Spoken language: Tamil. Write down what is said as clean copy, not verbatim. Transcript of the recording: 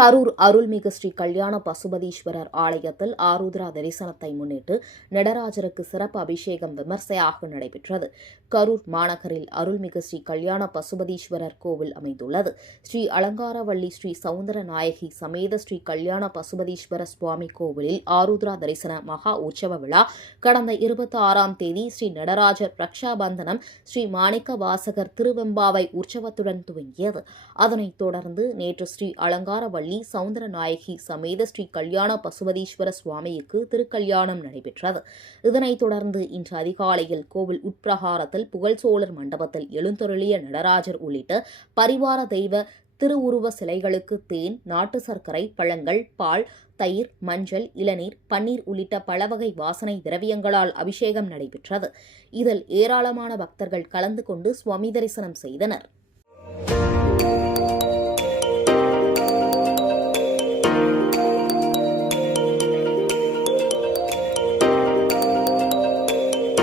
கரூர் அருள்மிகு ஸ்ரீ கல்யாண பசுபதீஸ்வரர் ஆலயத்தில் ஆருத்ரா தரிசனத்தை முன்னிட்டு நடராஜருக்கு சிறப்பு அபிஷேகம் விமர்சையாக நடைபெற்றது. கரூர் மாநகரில் அருள்மிகு ஸ்ரீ கல்யாண பசுபதீஸ்வரர் கோவில் அமைந்துள்ளது. ஸ்ரீ அலங்காரவள்ளி ஸ்ரீ சவுந்தரநாயகி சமேத ஸ்ரீ கல்யாண பசுபதீஸ்வர சுவாமி கோவிலில் ஆருத்ரா தரிசன மகா உற்சவ விழா கடந்த 26ஆம் தேதி ஸ்ரீ நடராஜர் ரக்ஷாபந்தனம் ஸ்ரீ மாணிக்க வாசகர் திருவெம்பாவை உற்சவத்துடன் துவங்கியது. அதனைத் தொடர்ந்து நேற்று ஸ்ரீ அலங்காரவள்ளி சவுந்தரநாயகி சமேத ஸ்ரீ கல்யாண பசுபதீஸ்வர சுவாமிக்கு திருக்கல்யாணம் நடைபெற்றது. இதனைத் தொடர்ந்து இன்று அதிகாலையில் கோவில் உட்பிரகாரத்தில் புகழ்சோழர் மண்டபத்தில் எழுந்தருளிய நடராஜர் உள்ளிட்ட பரிவார தெய்வ திருவுருவ சிலைகளுக்கு தேன், நாட்டு சர்க்கரை, பழங்கள், பால், தயிர், மஞ்சள், இளநீர், பன்னீர் உள்ளிட்ட பலவகை வாசனை திரவியங்களால் அபிஷேகம் நடைபெற்றது. இதில் ஏராளமான பக்தர்கள் கலந்து கொண்டு சுவாமி தரிசனம் செய்தனர்.